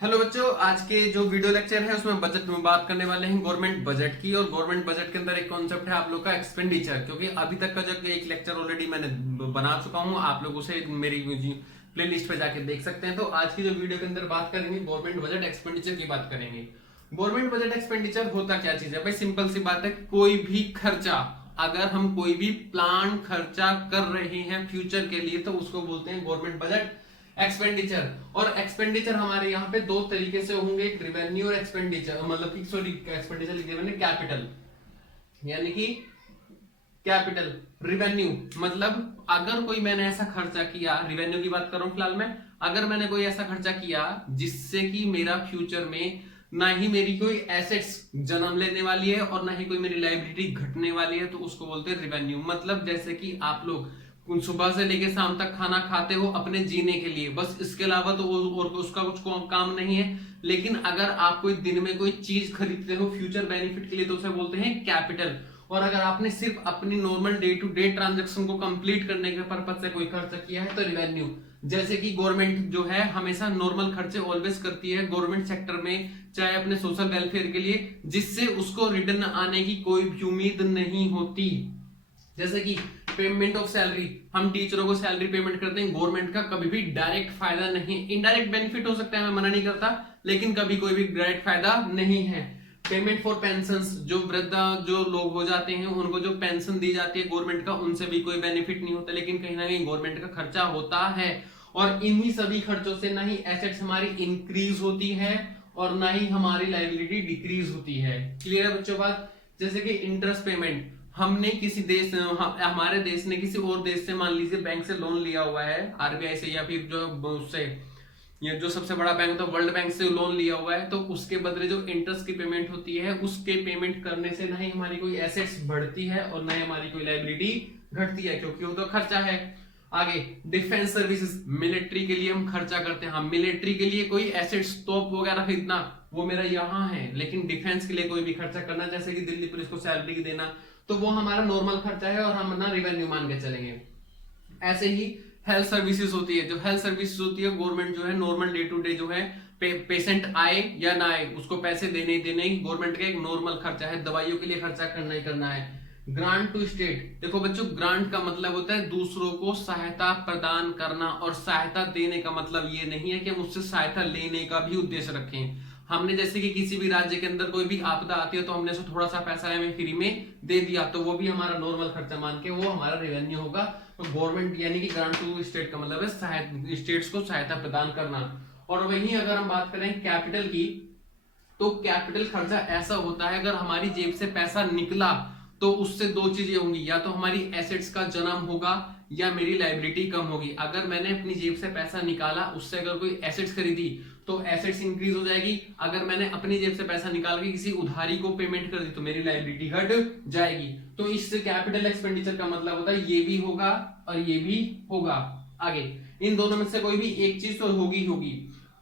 Hello बच्चों, आज के जो वीडियो लेक्चर है उसमें बजट में बात करने वाले हैं गवर्नमेंट बजट की। और गवर्नमेंट बजट के अंदर एक कॉन्सेप्ट है आप लोग का एक्सपेंडिचर, क्योंकि अभी तक का जो एक लेक्चर ऑलरेडी मैंने बना चुका हूं, आप लोग उसे मेरी प्ले लिस्ट पे जाके देख सकते हैं। तो आज की जो वीडियो के अंदर बात करेंगे गवर्नमेंट बजट एक्सपेंडिचर की बात करेंगे। गवर्नमेंट बजट एक्सपेंडिचर होता क्या चीज है भाई? सिंपल सी बात है, कोई भी खर्चा, अगर हम कोई भी प्लान खर्चा कर रहे हैं फ्यूचर के लिए तो उसको बोलते हैं गवर्नमेंट बजट एक्सपेंडिचर। और एक्सपेंडिचर हमारे यहाँ पे दो तरीके से होंगे, एक रिवेन्यू और एक्सपेंडिचर, मतलब कि सॉरी एक्सपेंडिचर लिख दिया मैंने कैपिटल, यानी कि कैपिटल रिवेन्यू मतलब अगर कोई मैंने ऐसा खर्चा किया, रिवेन्यू की बात कर रहा हूं फिलहाल मैं, अगर मैंने कोई ऐसा खर्चा किया जिससे कि मेरा फ्यूचर में ना ही मेरी कोई एसेट्स जन्म लेने वाली है और ना ही कोई मेरी लायबिलिटी घटने वाली है, तो उसको बोलते हैं रिवेन्यू। मतलब जैसे कि आप लोग सुबह से लेके शाम तक खाना खाते हो अपने जीने के लिए, बस इसके अलावा तो और उसका कुछ काम नहीं है। लेकिन अगर आप कोई दिन में कोई चीज खरीदते हो फ्यूचर बेनिफिट के लिए तो उसे बोलते हैं कैपिटल। और अगर आपने सिर्फ अपनी normal day to day transaction को कंप्लीट करने के पर्पज से कोई खर्चा किया है तो रिवेन्यू। जैसे कि गवर्नमेंट जो है हमेशा नॉर्मल खर्चे ऑलवेज करती है गवर्नमेंट सेक्टर में, चाहे अपने सोशल वेलफेयर के लिए, जिससे उसको रिटर्न आने की कोई भी उम्मीद नहीं होती। जैसे कि पेमेंट ऑफ सैलरी, हम टीचरों को सैलरी पेमेंट करते हैं, गवर्नमेंट का कभी भी डायरेक्ट फायदा नहीं, इनडायरेक्ट बेनिफिट हो सकता है, मैं मना नहीं करता, लेकिन कभी कोई भी डायरेक्ट फायदा नहीं है। पेमेंट फॉर पेंशन, जो वृद्धा जो लोग हो जाते हैं उनको जो पेंशन दी जाती है गवर्नमेंट का, उनसे भी कोई बेनिफिट नहीं होता, लेकिन कहीं ना कहीं गवर्नमेंट का खर्चा होता है। और इन्हीं सभी खर्चों से ना ही एसेट्स हमारी इंक्रीज होती है और ना ही हमारी लायबिलिटी डिक्रीज होती है। क्लियर है बच्चों बात? जैसे कि इंटरेस्ट पेमेंट, हमने किसी देश, हमारे देश ने किसी और देश से मान लीजिए बैंक से लोन लिया हुआ है, आरबीआई से या फिर जो उससे, ये जो सबसे बड़ा बैंक होता है वर्ल्ड बैंक से लोन लिया हुआ है, तो उसके बदले जो इंटरेस्ट की पेमेंट होती है उसके पेमेंट करने से ना ही हमारी कोई एसेट्स बढ़ती है और ना ही हमारी कोई लायबिलिटी घटती है, क्योंकि वो तो खर्चा है। आगे डिफेंस सर्विसेज, मिलिट्री के लिए हम खर्चा करते हैं, हम मिलिट्री के लिए कोई एसेट्स तोप वगैरह खरीदना वो मेरा यहाँ है, लेकिन डिफेंस के लिए कोई भी खर्चा करना, जैसे कि दिल्ली पुलिस को सैलरी देना, तो वो हमारा नॉर्मल खर्चा है और हम ना रिवेन्यू मान के चलेंगे। ऐसे ही हेल्थ सर्विसेज होती है, जो हेल्थ सर्विसेज होती है गवर्नमेंट जो है नॉर्मल डे टू डे जो है पेशेंट आए या ना आए उसको पैसे देने देने ही गवर्नमेंट का एक नॉर्मल खर्चा है, दवाइयों के लिए खर्चा करना ही करना है। ग्रांट टू स्टेट, देखो बच्चों ग्रांट का मतलब होता है दूसरों को सहायता प्रदान करना, और सहायता देने का मतलब ये नहीं है कि हम उससे सहायता लेने का भी उद्देश्य रखें। हमने जैसे कि किसी भी राज्य के अंदर कोई भी आपदा आती है तो हमने उसको थोड़ा सा पैसा हमें फ्री में दे दिया, तो वो भी हमारा नॉर्मल खर्चा मान के वो हमारा रेवेन्यू होगा। तो गवर्नमेंट यानी कि ग्रांट टू स्टेट का मतलब है स्टेट्स को सहायता प्रदान करना। और वहीं अगर हम बात करें कैपिटल की, तो कैपिटल खर्चा ऐसा होता है अगर हमारी जेब से पैसा निकला तो उससे दो चीजें होंगी, या तो हमारी एसेट्स का जन्म होगा या मेरी लायबिलिटी कम होगी। अगर मैंने अपनी जेब से पैसा निकाला, उससे अगर कोई एसेट्स खरीदी तो एसेट्स इंक्रीज हो जाएगी, अगर मैंने अपनी जेब से पैसा निकाल के किसी उधारी को पेमेंट कर दी तो मेरी लायबिलिटी घट जाएगी। तो इससे कैपिटल एक्सपेंडिचर का मतलब होता है ये भी होगा और ये भी होगा। आगे इन दोनों में से कोई भी एक चीज तो होगी होगी,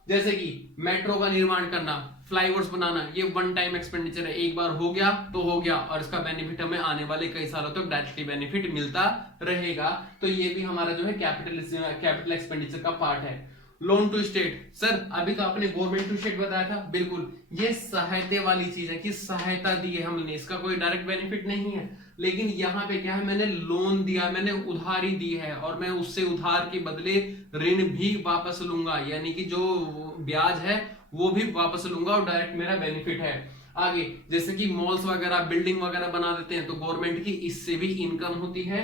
जैसे कि मेट्रो का निर्माण करना, फ्लाईओवर्स बनाना, ये वन टाइम एक्सपेंडिचर है, एक बार हो गया तो हो गया और इसका बेनिफिट हमें आने वाले कई सालों तक डायरेक्टली बेनिफिट मिलता रहेगा। तो ये भी हमारा जो है कैपिटल एक्सपेंडिचर का पार्ट है। लोन टू स्टेट, सर अभी तो आपने गवर्नमेंट टू स्टेट बताया था, बिल्कुल ये सहायता वाली चीज है कि सहायता दी है हमने, इसका कोई डायरेक्ट बेनिफिट नहीं है, लेकिन यहाँ पे क्या है मैंने लोन दिया, मैंने उधारी दी है और मैं उससे उधार के बदले ऋण भी वापस लूंगा, यानी कि जो ब्याज है वो भी वापस लूंगा और डायरेक्ट मेरा बेनिफिट है। आगे जैसे कि मॉल्स वगैरह बिल्डिंग वगैरह बना देते हैं तो गवर्नमेंट की इससे भी इनकम होती है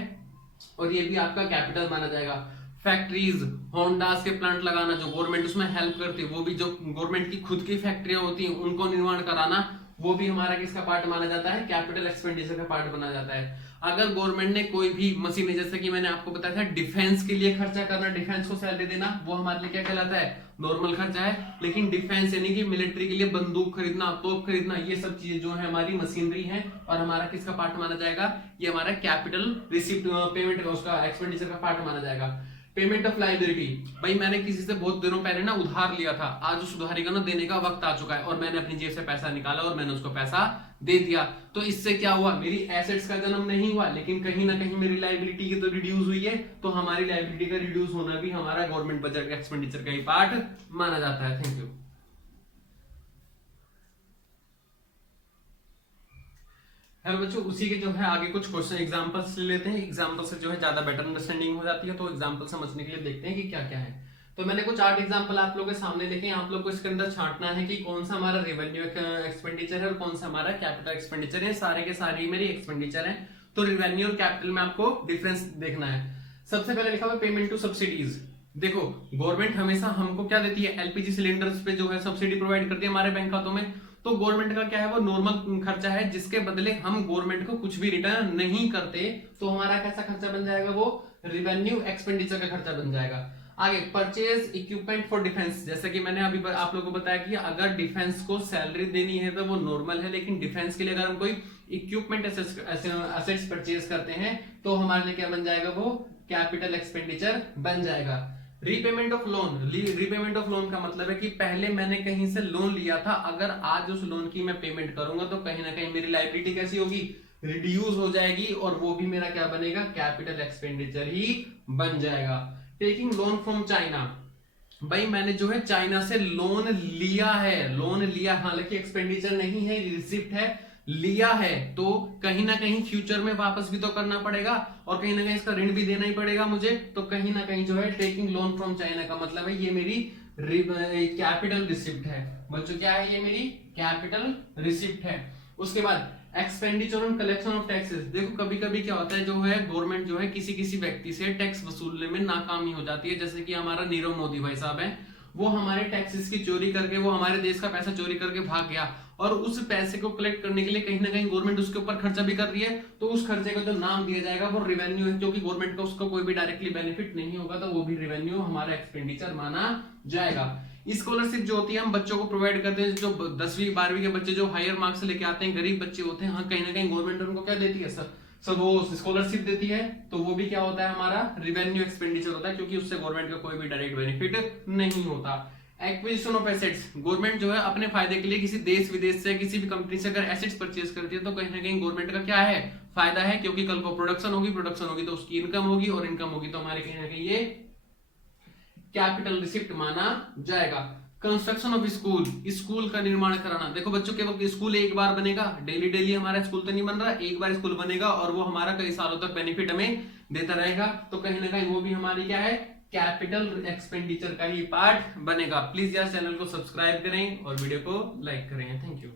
और ये भी आपका कैपिटल माना जाएगा। फैक्ट्रीज, होंडास के प्लांट लगाना, जो गवर्नमेंट उसमें हेल्प करती है, वो भी जो गवर्नमेंट की खुद की फैक्ट्रियां होती हैं उनको निर्माण कराना, वो भी हमारा किसका पार्ट माना जाता है? कैपिटल एक्सपेंडिचर का पार्ट माना जाता है। अगर गवर्नमेंट ने कोई भी मशीन, जैसे कि मैंने आपको बताया था डिफेंस के लिए खर्चा करना, डिफेंस को सैलरी देना, वो हमारे लिए क्या कहलाता है? नॉर्मल खर्चा है। लेकिन डिफेंस यानी कि मिलिट्री के लिए बंदूक खरीदना, तोप खरीदना, ये सब चीजें जो है हमारी मशीनरी है और हमारा किसका पार्ट माना जाएगा? ये हमारा कैपिटल रिसिप्ट पेमेंट का उसका एक्सपेंडिचर का पार्ट माना जाएगा। पेमेंट ऑफ लायबिलिटी, भाई मैंने किसी से बहुत दिनों पहले ना उधार लिया था, आज उस उधारी का ना देने का वक्त आ चुका है और मैंने अपनी जेब से पैसा निकाला और मैंने उसको पैसा दे दिया, तो इससे क्या हुआ? मेरी एसेट्स का जन्म नहीं हुआ, लेकिन कहीं ना कहीं मेरी लायबिलिटी की तो रिड्यूस हुई है, तो हमारी लायबिलिटी का रिड्यूस होना भी हमारा गवर्नमेंट बजट एक्सपेंडिचर का ही पार्ट माना जाता है। Thank you. हेलो बच्चों, उसी के जो है आगे कुछ क्वेश्चन एग्जांपल्स ले लेते हैं। एग्जांपल से जो है ज्यादा बेटर अंडरस्टैंडिंग हो जाती है, तो एग्जांपल समझने के लिए देखते हैं कि क्या क्या है। तो मैंने कुछ 8 एग्जांपल आप लोगों के सामने लिखे हैं। आप लोग को इसके अंदर छांटना है कि कौन सा हमारा रेवेन्यू एक्सपेंडिचर है और कौन सा हमारा कैपिटल एक्सपेंडिचर है। सारे के सारे मेरी एक्सपेंडिचर है, तो रेवेन्यू और कैपिटल में आपको डिफरेंस देखना है। सबसे पहले लिखा हुआ पेमेंट टू सब्सिडीज। देखो, गवर्नमेंट हमेशा हमको क्या देती है, एलपीजी सिलेंडर्स पे जो है सब्सिडी प्रोवाइड करती है हमारे बैंक खातों में। तो गवर्नमेंट का क्या है, वो नॉर्मल खर्चा है, जिसके बदले हम गवर्नमेंट को कुछ भी रिटर्न नहीं करते। तो हमारा कैसा खर्चा बन जाएगा, वो रिवेन्यू एक्सपेंडिचर का खर्चा बन जाएगा। आगे, परचेज इक्विपमेंट फॉर डिफेंस। जैसे कि मैंने अभी आप लोगों को बताया कि अगर डिफेंस को सैलरी देनी है तो वो नॉर्मल है, लेकिन डिफेंस के लिए अगर हम कोई इक्विपमेंट एसेट्स परचेज करते हैं तो हमारे लिए क्या बन जाएगा, वो कैपिटल एक्सपेंडिचर बन जाएगा। Repayment of loan. Repayment of loan का मतलब है कि पहले मैंने कहीं से लोन लिया था, अगर आज उस लोन की मैं पेमेंट करूंगा तो कहीं ना कहीं मेरी लायबिलिटी कैसी होगी, रिड्यूस हो जाएगी, और वो भी मेरा क्या बनेगा, कैपिटल एक्सपेंडिचर ही बन जाएगा। Taking loan from China. भाई मैंने जो है चाइना से लोन लिया है, लोन लिया, हालांकि एक्सपेंडिचर नहीं है, रिसिप्ट है, लिया है, तो कहीं ना कहीं फ्यूचर में वापस भी तो करना पड़ेगा और कहीं ना कहीं इसका ऋण भी देना ही पड़ेगा मुझे। तो कहीं ना कहीं जो है टेकिंग लोन फ्रॉम चाइना का मतलब है ये मेरी कैपिटल रिसिप्ट है। बच्चों क्या है, ये मेरी कैपिटल रिसिप्ट है। उसके बाद expenditure on collection of taxes. देखो कभी कभी क्या होता है, जो है गवर्नमेंट जो है किसी किसी व्यक्ति से टैक्स वसूलने में नाकामी हो जाती है। जैसे कि हमारा नीरव मोदी भाई साहब हैं, वो हमारे टैक्सेस की चोरी करके, वो हमारे देश का पैसा चोरी करके भाग गया, और उस पैसे को कलेक्ट करने के लिए कहीं ना कहीं गवर्नमेंट उसके ऊपर खर्चा भी कर रही है। तो उस खर्चे का जो नाम दिया जाएगा वो रेवेन्यू है, क्योंकि गवर्नमेंट का उसका कोई भी डायरेक्टली बेनिफिट नहीं होगा, तो वो भी रेवेन्यू हमारा एक्सपेंडिचर माना जाएगा। स्कॉलरशिप जो होती है हम बच्चों को प्रोवाइड करते हैं, जो 10वीं 12वीं के बच्चे जो हायर मार्क्स लेके आते हैं, गरीब बच्चे होते हैं, हाँ कहीं ना कहीं गवर्नमेंट उनको क्या देती है, सब वो स्कॉलरशिप देती है। तो वो भी क्या होता है, हमारा रेवेन्यू एक्सपेंडिचर होता है, क्योंकि उससे गवर्नमेंट का कोई भी डायरेक्ट बेनिफिट नहीं होता। Acquisition of assets. गवर्नमेंट जो है अपने फायदे के लिए किसी देश विदेश से, किसी भी कंपनी से अगर एसेट्स परचेज करती है तो कहीं ना कहीं गवर्नमेंट का क्या है, फायदा है, क्योंकि कल को प्रोडक्शन होगी तो उसकी इनकम होगी, और इनकम होगी तो हमारे कहीं ना कहीं ये कैपिटल रिसिप्ट माना जाएगा। Construction of school. स्कूल का निर्माण कराना। देखो बच्चों, केवल स्कूल एक बार बनेगा, डेली डेली हमारा स्कूल तो नहीं बन रहा, एक बार स्कूल बनेगा और वो हमारा कई सालों तक बेनिफिट हमें देता रहेगा, तो कहीं ना कहीं वो भी हमारी क्या है, कैपिटल एक्सपेंडिचर का ही पार्ट बनेगा। प्लीज यार चैनल को सब्सक्राइब करें और वीडियो को लाइक करें। Thank you.